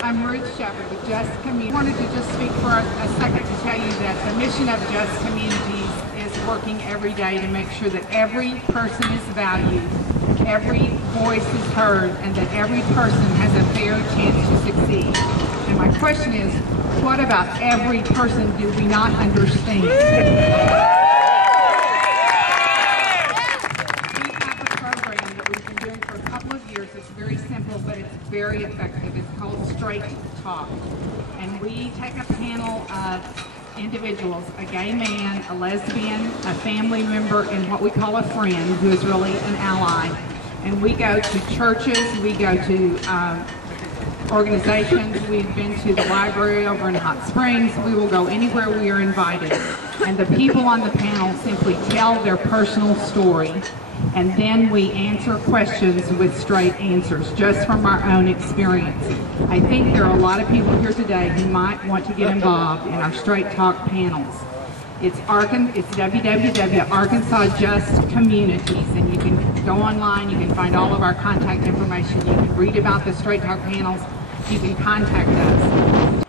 I'm Ruth Shepherd with Just Community. I wanted to just speak for a second to tell you that the mission of Just Communities is working every day to make sure that every person is valued, every voice is heard, and that every person has a fair chance to succeed. And my question is, what about every person do we not understand? It's very simple, but it's very effective. It's called Straight Talk. And we take a panel of individuals, a gay man, a lesbian, a family member, and what we call a friend, who is really an ally. And we go to churches, we go to organizations, we've been to the library over in Hot Springs, we will go anywhere we are invited. And the people on the panel simply tell their personal story. And then we answer questions with straight answers, just from our own experience. I think there are a lot of people here today who might want to get involved in our Straight Talk panels. It's www.Arkansas Just Communities, and you can go online, you can find all of our contact information, you can read about the Straight Talk panels, you can contact us.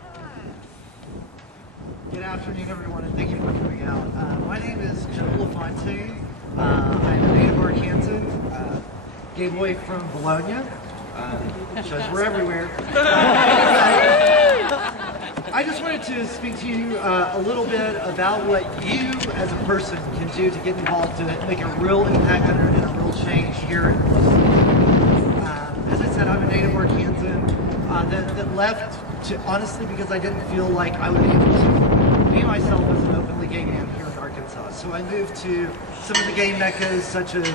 Good afternoon, everyone, and thank you for coming out. My name is Joe LaFontaine. I'm a native Arkansan, gay boy from Bologna, shows we're everywhere. I just wanted to speak to you a little bit about what you as a person can do to get involved to make a real impact and a real change here in Bologna. As I said, I'm a native Arkansan that left honestly because I didn't feel like I would be able to be myself as an openly gay man here in Arkansas. So I moved to some of the gay meccas such as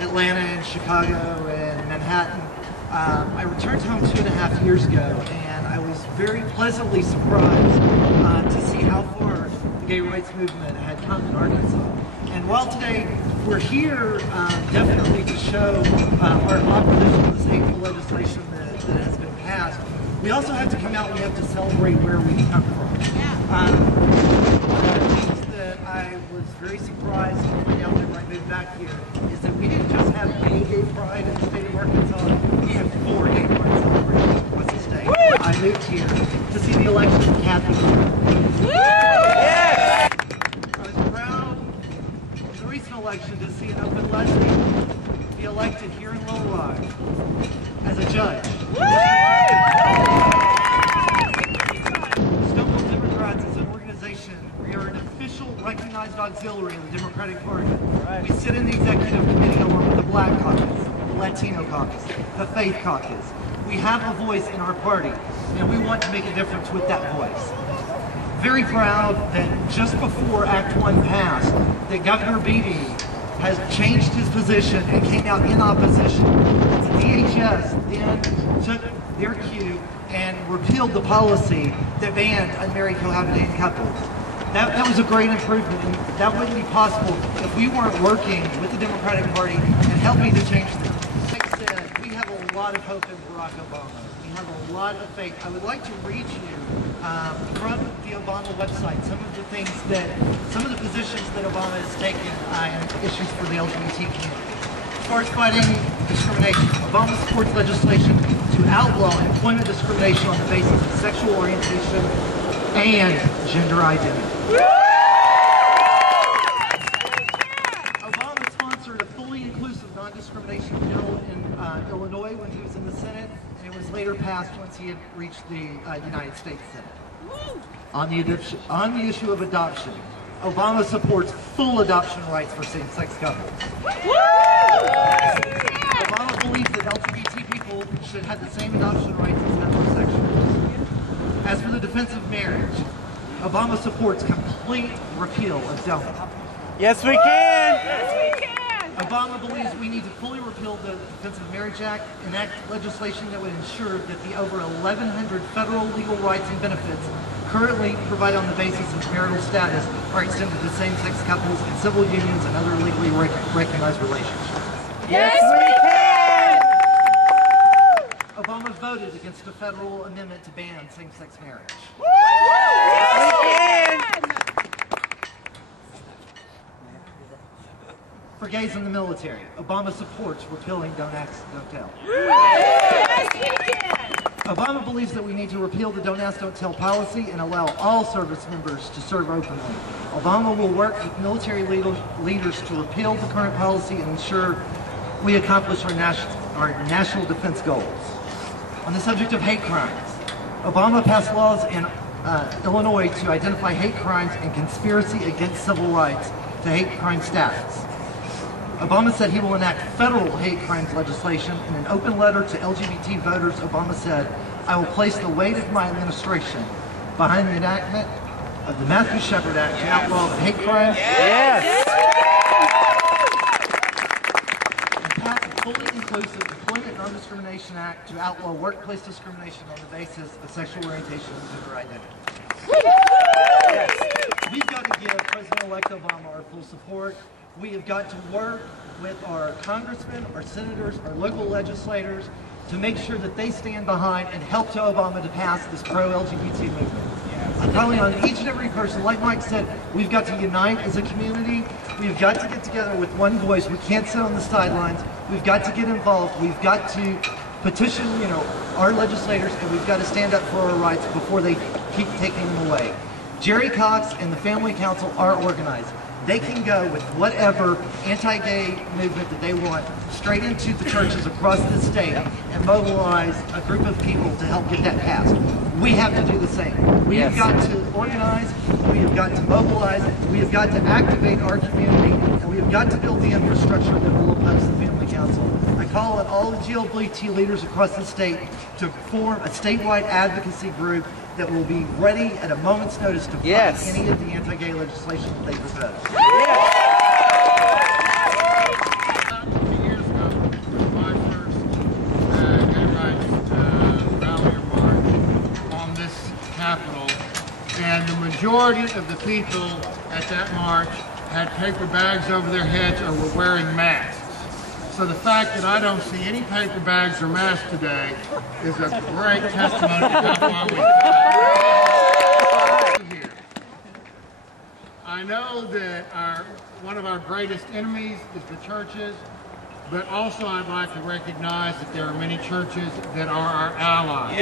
Atlanta and Chicago and Manhattan. I returned home 2.5 years ago, and I was very pleasantly surprised to see how far the gay rights movement had come in Arkansas. And while today we're here definitely to show our opposition to this hateful legislation that has been passed, we also have to come out and we have to celebrate where we've come from. I was very surprised to find out that when I moved back here is that we didn't just have gay pride in the state of Arkansas, we have 4 gay pride celebrations across the state. Woo! I moved here to see the election of Kathy. Yes! I was proud in the recent election to see an open lesbian be elected here in Little Rock as a judge. We are an official recognized auxiliary in the Democratic Party. Right. We sit in the executive committee along with the Black Caucus, the Latino Caucus, the Faith Caucus. We have a voice in our party, and we want to make a difference with that voice. Very proud that just before Act 1 passed, that Governor Beatty has changed his position and came out in opposition. The DHS then took their cue and repealed the policy that banned unmarried cohabitating couples. That was a great improvement, and that wouldn't be possible if we weren't working with the Democratic Party and helping to change things. Like I said, we have a lot of hope in Barack Obama. We have a lot of faith. I would like to read you from the Obama website some of the positions that Obama has taken and issues for the LGBT community. As far as fighting discrimination, Obama supports legislation to outlaw employment discrimination on the basis of sexual orientation and gender identity. Obama sponsored a fully inclusive non-discrimination bill in Illinois when he was in the Senate, and it was later passed once he had reached the United States Senate. On the issue of adoption, Obama supports full adoption rights for same-sex couples. Obama believes that LGBT people should have the same adoption rights as heterosexuals. As for the defense of marriage, Obama supports complete repeal of DOMA. Yes, we can! Yes, we can! Obama believes we need to fully repeal the Defense of Marriage Act, enact legislation that would ensure that the over 1,100 federal legal rights and benefits currently provided on the basis of marital status are extended to same-sex couples and civil unions and other legally recognized relationships. Yes, we can! Obama voted against a federal amendment to ban same-sex marriage. Yes, we can! For gays in the military, Obama supports repealing Don't Ask, Don't Tell. Yes, we can! Obama believes that we need to repeal the Don't Ask, Don't Tell policy and allow all service members to serve openly. Obama will work with military leaders to repeal the current policy and ensure we accomplish our national defense goals. On the subject of hate crimes, Obama passed laws in Illinois to identify hate crimes and conspiracy against civil rights to hate crime status. Obama said he will enact federal hate crimes legislation. In an open letter to LGBT voters, Obama said, "I will place the weight of my administration behind the enactment of the Matthew Shepard Act to outlaw hate crimes." Yes. And pass a fully inclusive Employment Non-Discrimination Act to outlaw workplace discrimination on the basis of sexual orientation and gender identity. We've got to give President-elect Obama our full support. We have got to work with our congressmen, our senators, our local legislators to make sure that they stand behind and help to Obama to pass this pro-LGBT movement. I'm calling on each and every person. Like Mike said, we've got to unite as a community. We've got to get together with one voice. We can't sit on the sidelines. We've got to get involved. We've got to petition, our legislators, and we've got to stand up for our rights before they keep taking them away. Jerry Cox and the Family Council are organized. They can go with whatever anti-gay movement that they want straight into the churches across this state and mobilize a group of people to help get that passed. We have to do the same. We have got to organize, we have got to mobilize, we have got to activate our community, and we have got to build the infrastructure that will oppose the Family Council. I call on all the LGBT leaders across the state to form a statewide advocacy group that will be ready at a moment's notice to fight any of the anti-gay legislation that they propose. A few years ago was my first gay rights rally or march on this Capitol, and the majority of the people at that march had paper bags over their heads or were wearing masks. So the fact that I don't see any paper bags or masks today is a great testimony to how far we've come here. I know that one of our greatest enemies is the churches, but also I'd like to recognize that there are many churches that are our allies.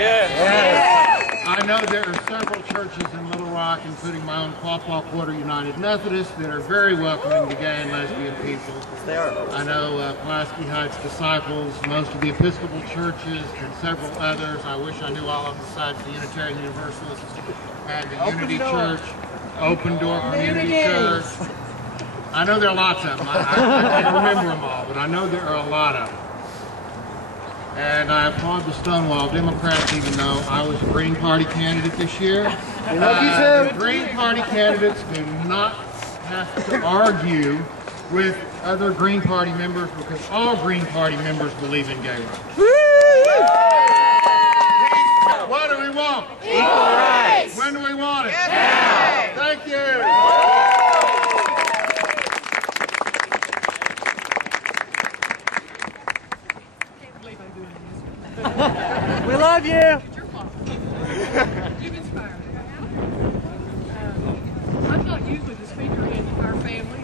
I know there are several churches in Little Rock, including my own Quapaw Quarter United Methodist, that are very welcoming to gay and lesbian people. They are. I know Pulaski Heights Disciples, most of the Episcopal churches, and several others. I wish I knew all of them besides the Unitarian Universalists and the Unity Church, Open Door Community Church. I know there are lots of them. I can't remember them all, but I know there are a lot of them. And I applaud the Stonewall Democrats, even though I was a Green Party candidate this year. We love you too. The Green Party candidates do not have to argue with other Green Party members because all Green Party members believe in gay rights. What do we want? Equal rights. When do we want it? Now. Thank you. We love you. You've inspired me. I'm not usually the speaker in our family,